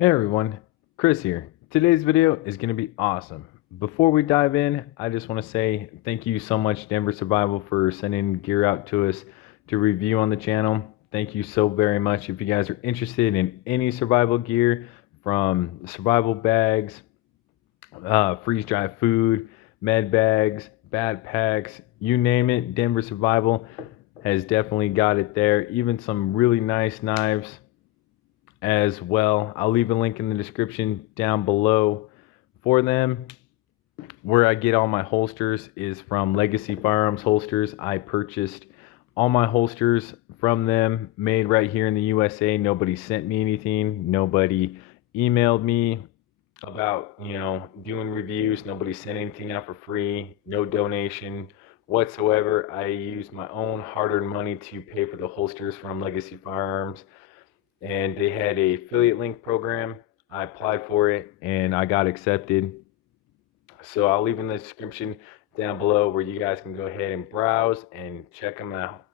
Hey everyone, Chris here. Today's video is going to be awesome. Before we dive in, I just want to say thank you so much, Denver Survival, for sending gear out to us to review on the channel. Thank you so very much. If you guys are interested in any survival gear, from survival bags, freeze-dry food, med bags, backpacks, you name it, Denver Survival has definitely got it there. Even some really nice knives as well. I'll leave a link in the description down below for them. Where I get all my holsters is from Legacy Firearms Holsters. I purchased all my holsters from them, made right here in the USA. Nobody sent me anything. Nobody emailed me about, doing reviews. Nobody sent anything out for free. No donation whatsoever. I used my own hard-earned money to pay for the holsters from Legacy Firearms, and they had a affiliate link program. I applied for it and I got accepted. So I'll leave in the description down below where you guys can go ahead and browse and check them out.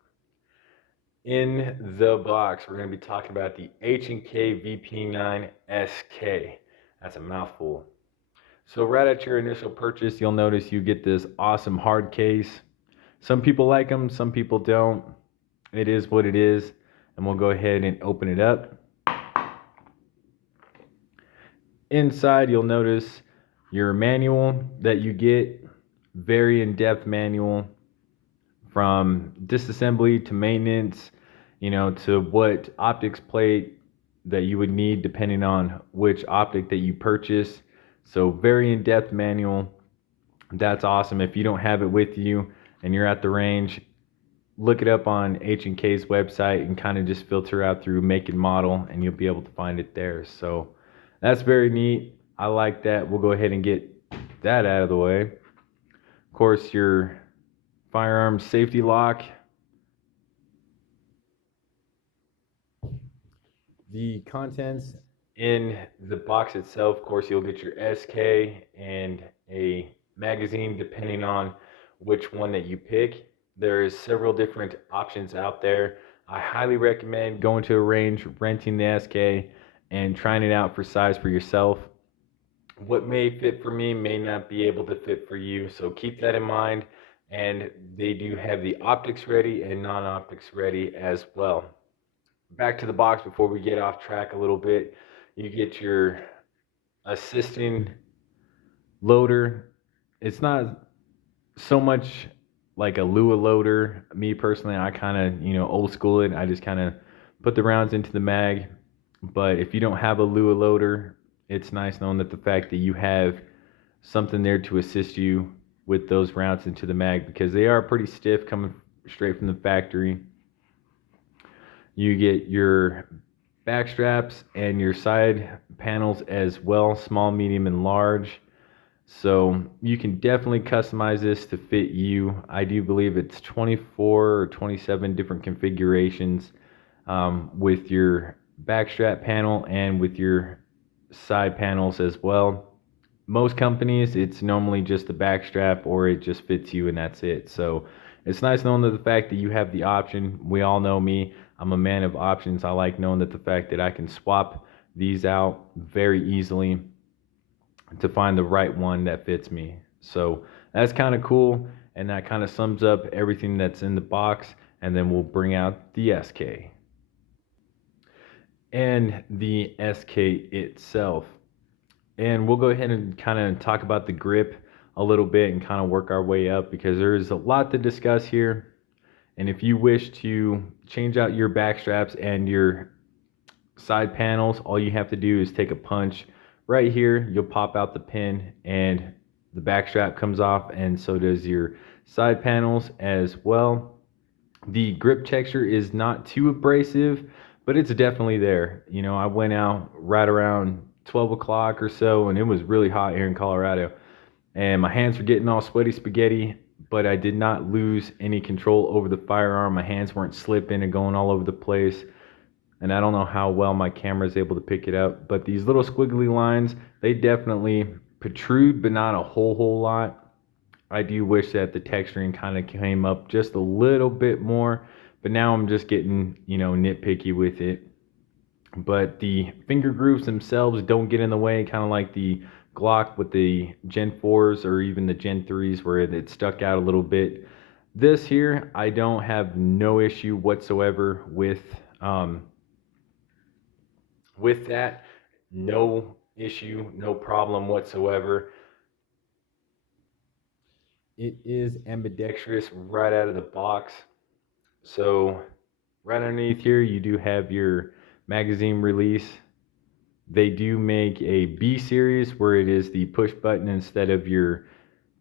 In the box, we're going to be talking about the H&K vp9sk. That's a mouthful. So right at your initial purchase, you'll notice you get this awesome hard case. Some people like them, some people don't. It is what it is. And we'll go ahead and open it up. Inside, you'll notice your manual that you get, very in-depth manual from disassembly to maintenance, to what optics plate that you would need depending on which optic that you purchase. So very in-depth manual. That's awesome. If you don't have it with you and you're at the range, look it up on H&K's website and kind of just filter out through make and model, and you'll be able to find it there. So that's very neat. I like that. We'll go ahead and get that out of the way. Of course, your firearm safety lock. The contents in the box itself, of course, you'll get your SK and a magazine depending on which one that you pick. There's several different options out there. I highly recommend going to a range, renting the SK, and trying it out for size for yourself. What may fit for me may not be able to fit for you, so keep that in mind. And they do have the optics ready and non-optics ready as well. Back to the box before we get off track a little bit. You get your assisting loader. It's not so much like a Lua loader. Me personally, I kind of, old school it. I just kind of put the rounds into the mag. But if you don't have a Lua loader, it's nice knowing that the fact that you have something there to assist you with those rounds into the mag, because they are pretty stiff coming straight from the factory. You get your back straps and your side panels as well, small, medium, and large. So you can definitely customize this to fit you. I do believe it's 24 or 27 different configurations with your back strap panel and with your side panels as well. Most companies, it's normally just the back strap, or it just fits you and that's it. So it's nice knowing that the fact that you have the option. We all know me. I'm a man of options. I like knowing that the fact that I can swap these out very easily to find the right one that fits me. So that's kind of cool, and that kind of sums up everything that's in the box. And then we'll bring out the SK and the SK itself. And we'll go ahead and kind of talk about the grip a little bit and kind of work our way up, because there is a lot to discuss here. And if you wish to change out your back straps and your side panels, all you have to do is take a punch right here. You'll pop out the pin and the back strap comes off, and so does your side panels as well. The grip texture is not too abrasive, but it's definitely there. I went out right around 12 o'clock or so, and it was really hot here in Colorado, and my hands were getting all sweaty spaghetti, but I did not lose any control over the firearm. My hands weren't slipping and going all over the place, and I don't know how well my camera is able to pick it up, but these little squiggly lines, they definitely protrude, but not a whole lot. I do wish that the texturing kind of came up just a little bit more, but now I'm just getting, nitpicky with it. but the finger grooves themselves don't get in the way, kind of like the Glock with the Gen 4s or even the Gen 3s where it stuck out a little bit. This here, I don't have no issue whatsoever with that. No issue, no problem whatsoever. It is ambidextrous right out of the box. So right underneath here, you do have your magazine release. They do make a B series where it is the push button instead of your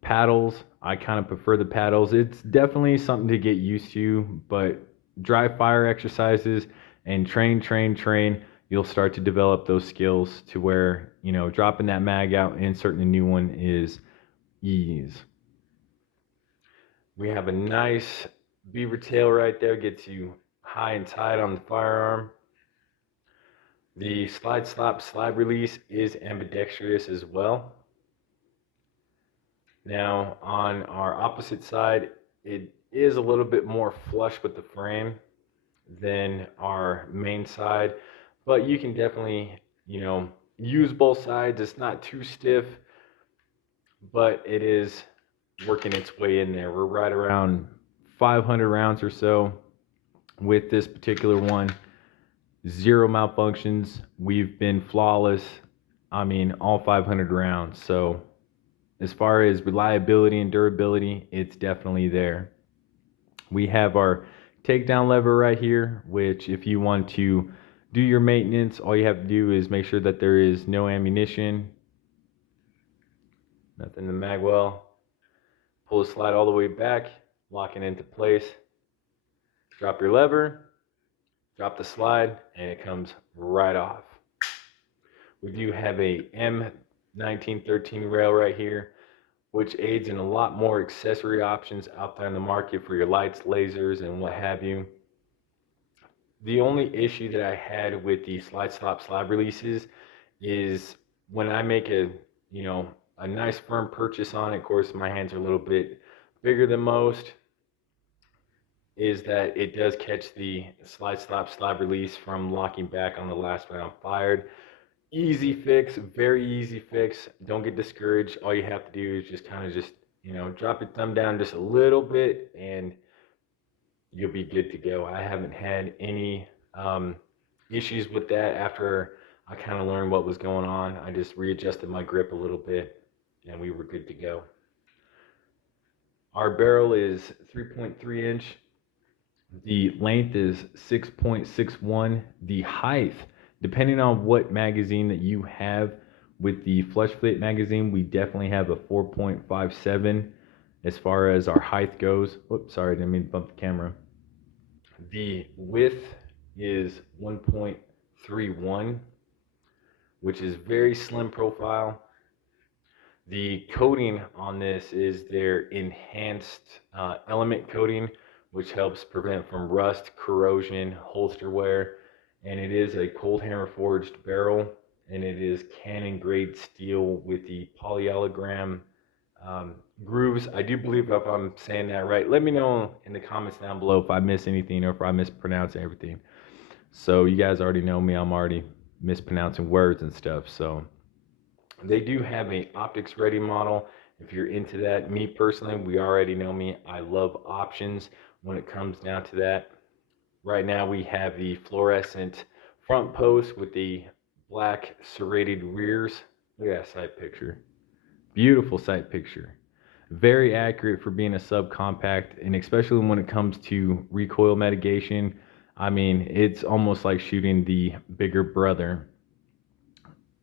paddles. I kind of prefer the paddles. It's definitely something to get used to, but dry fire exercises and train, you'll start to develop those skills to where, dropping that mag out and inserting a new one is ease. We have a nice beaver tail right there, gets you high and tight on the firearm. The slide slap slide release is ambidextrous as well. Now on our opposite side, it is a little bit more flush with the frame than our main side, but you can definitely, use both sides. It's not too stiff, but it is working its way in there. We're right around 500 rounds or so with this particular one. Zero malfunctions. We've been flawless. I mean, all 500 rounds. So as far as reliability and durability, it's definitely there. We have our takedown lever right here, which if you want to do your maintenance, all you have to do is make sure that there is no ammunition, nothing in the mag well. Pull the slide all the way back, lock it into place. Drop your lever, drop the slide, and it comes right off. We do have a M1913 rail right here, which aids in a lot more accessory options out there in the market for your lights, lasers, and what have you. The only issue that I had with the slide stop slide releases is when I make a nice firm purchase on it, of course my hands are a little bit bigger than most, is that it does catch the slide stop slide release from locking back on the last round fired. Easy fix, very easy fix. Don't get discouraged. All you have to do is just kind of drop your thumb down just a little bit and you'll be good to go. I haven't had any issues with that after I kind of learned what was going on. I just readjusted my grip a little bit and we were good to go. Our barrel is 3.3 inch. The length is 6.61. The height, depending on what magazine that you have, with the flush fit magazine, we definitely have a 4.57 as far as our height goes. Oops, sorry, didn't mean to bump the camera. The width is 1.31, which is very slim profile. The coating on this is their enhanced element coating, which helps prevent from rust, corrosion, holster wear. And it is a cold hammer forged barrel, and it is cannon grade steel with the polyogram grooves. I do believe if I'm saying that right. Let me know in the comments down below if I miss anything or if I mispronounce everything. So you guys already know me, I'm already mispronouncing words and stuff. So they do have a optics ready model if you're into that. Me personally, we already know me, I love options when it comes down to that. Right now we have the fluorescent front post with the black serrated rears. Look at that sight picture. Beautiful sight picture. Very accurate for being a subcompact, and especially when it comes to recoil mitigation. I mean, it's almost like shooting the bigger brother.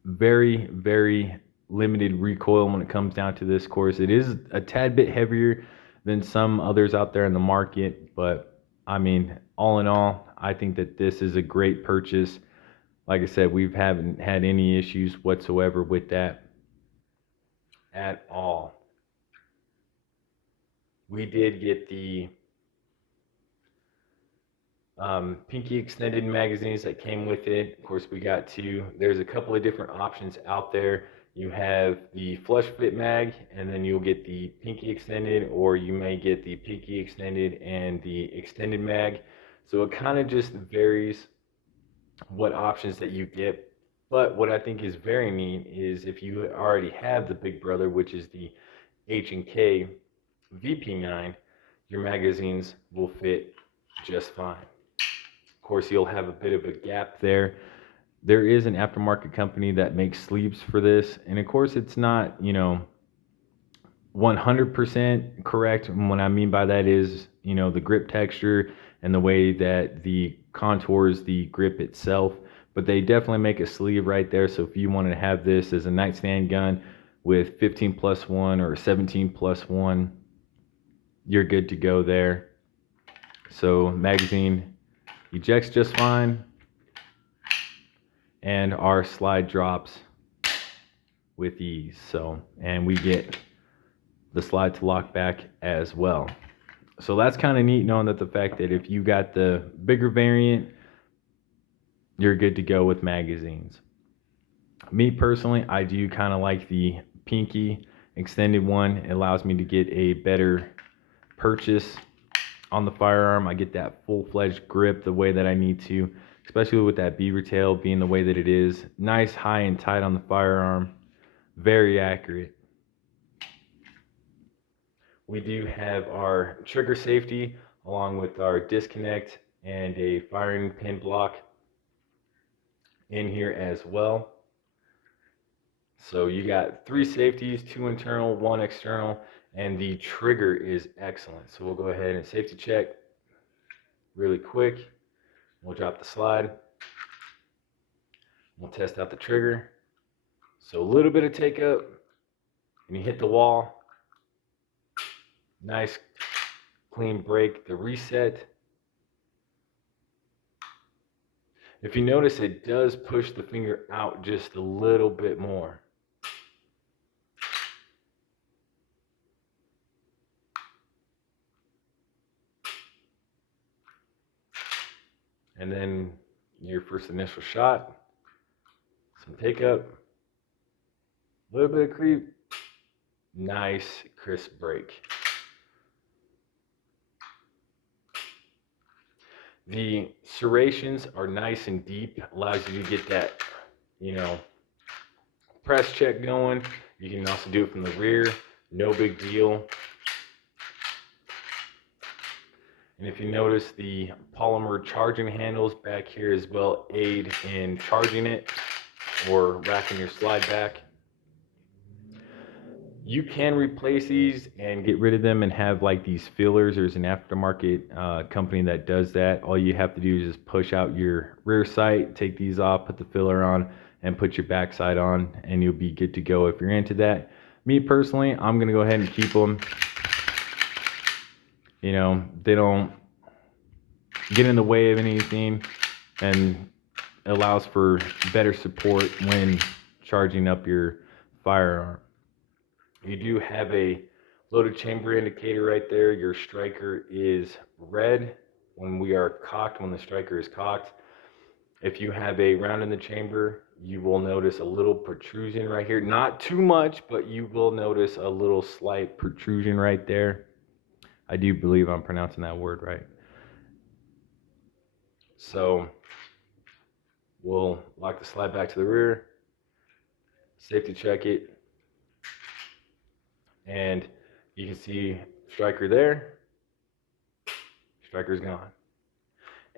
Very, very limited recoil when it comes down to this course. It is a tad bit heavier than some others out there in the market, but I mean, all in all, I think that this is a great purchase. Like I said, we haven't had any issues whatsoever with that at all. We did get the pinky extended magazines that came with it. Of course, we got two. There's a couple of different options out there. You have the flush fit mag, and then you'll get the pinky extended, or you may get the pinky extended and the extended mag. So it kind of just varies what options that you get. But what I think is very neat is if you already have the big brother, which is the H&K vp9, your magazines will fit just fine. Of course, you'll have a bit of a gap there. There is an aftermarket company that makes sleeves for this, and of course, it's not, 100% correct. And what I mean by that is, the grip texture and the way that the contours the grip itself. But they definitely make a sleeve right there. So if you wanted to have this as a nightstand gun with 15+1 or 17+1, you're good to go there. So magazine ejects just fine, and our slide drops with ease. So, and we get the slide to lock back as well. So that's kind of neat, knowing that the fact that if you got the bigger variant, you're good to go with magazines. Me personally, I do kind of like the pinky extended one. It allows me to get a better purchase on the firearm. I get that full-fledged grip the way that I need to, especially with that beaver tail being the way that it is. Nice, high and tight on the firearm. Very accurate. We do have our trigger safety along with our disconnect and a firing pin block in here as well. So you got 3 safeties, 2 internal, 1 external, and the trigger is excellent. So we'll go ahead and safety check really quick. We'll drop the slide. We'll test out the trigger. So a little bit of take up, and you hit the wall. Nice clean break. The reset. If you notice, it does push the finger out just a little bit more. And then your first initial shot, some take up, a little bit of creep, nice crisp break. The serrations are nice and deep, allows you to get that, press check going. You can also do it from the rear, no big deal. And if you notice, the polymer charging handles back here as well aid in charging it or racking your slide back. You can replace these and get rid of them and have like these fillers. There's an aftermarket company that does that. All you have to do is just push out your rear sight, take these off, put the filler on, and put your back sight on, and you'll be good to go if you're into that. Me personally, I'm gonna go ahead and keep them. They don't get in the way of anything, and allows for better support when charging up your firearm. You do have a loaded chamber indicator right there. Your striker is red when we are cocked, when the striker is cocked. If you have a round in the chamber, you will notice a little protrusion right here. Not too much, but you will notice a little slight protrusion right there. I do believe I'm pronouncing that word right. So we'll lock the slide back to the rear, safety check it, and you can see striker there, striker's gone.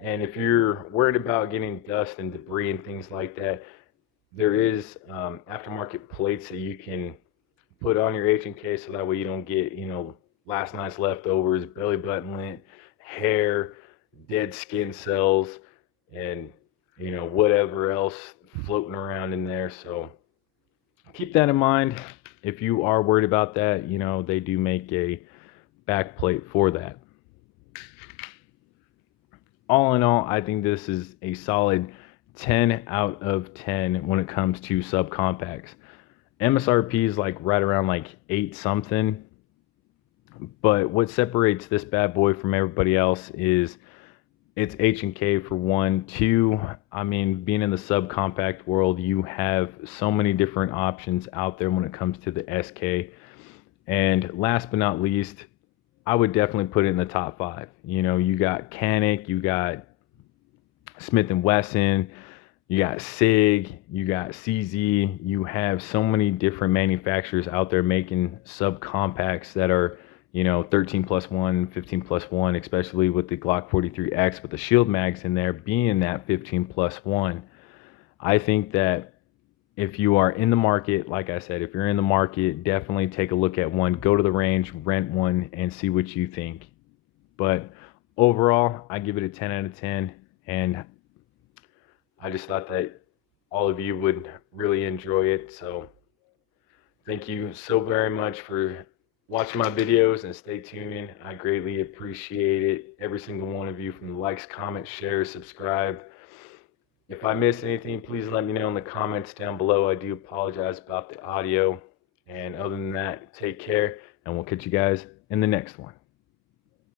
And if you're worried about getting dust and debris and things like that, there is aftermarket plates that you can put on your H&K, so that way you don't get, last night's leftovers, belly button lint, hair, dead skin cells, and whatever else floating around in there. So keep that in mind. If you are worried about that, they do make a back plate for that. All in all, I think this is a solid 10 out of 10 when it comes to subcompacts. MSRP is like right around like 8 something. But what separates this bad boy from everybody else is it's H&K for one. 2, being in the subcompact world, you have so many different options out there when it comes to the SK. And last but not least, I would definitely put it in the top 5. You got Canic, you got Smith & Wesson, You got SIG, you got CZ, you have so many different manufacturers out there making subcompacts that are, 13 plus 1, 15 plus 1, especially with the Glock 43X with the shield mags in there being that 15 plus 1. I think that if you are in the market, like I said, if you're in the market, definitely take a look at one, go to the range, rent one, and see what you think. But overall, I give it a 10 out of 10, and I just thought that all of you would really enjoy it. So thank you so very much for watching my videos and stay tuned in. I greatly appreciate it. Every single one of you, from the likes, comments, shares, subscribe. If I missed anything, please let me know in the comments down below. I do apologize about the audio. And other than that, take care, and we'll catch you guys in the next one.